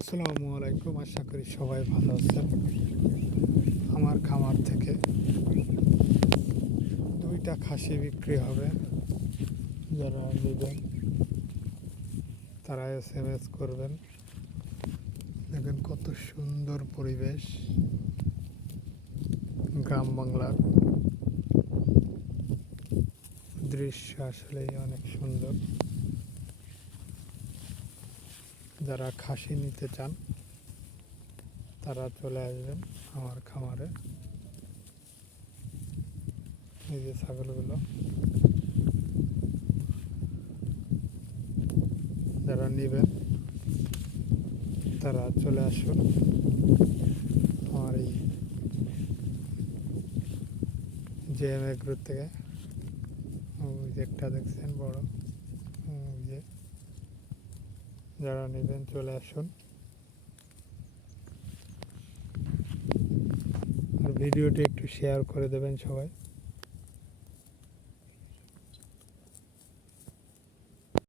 আসসালামু আলাইকুম, আশা করি সবাই ভালো আছেন। আমার খামার থেকে 2টা খাসি বিক্রি হবে। যারা নেবেন তারা SMS করবেন। দেখেন কত সুন্দর পরিবেশ, গ্রাম বাংলার দৃশ্য আসলেই অনেক সুন্দর। যারা খাসি নিতে চান তারা চলে আসবেন আমার খামারে। এই যে ছাগলগুলো, যারা নেবেন তারা চলে আসুন আমার এই JM এগ্রো থেকে। ওই যে একটা দেখছেন বড়, ওই যে যারা নেবেন চলে আসুন। আর ভিডিওটি একটু শেয়ার করে দেবেন সবাই।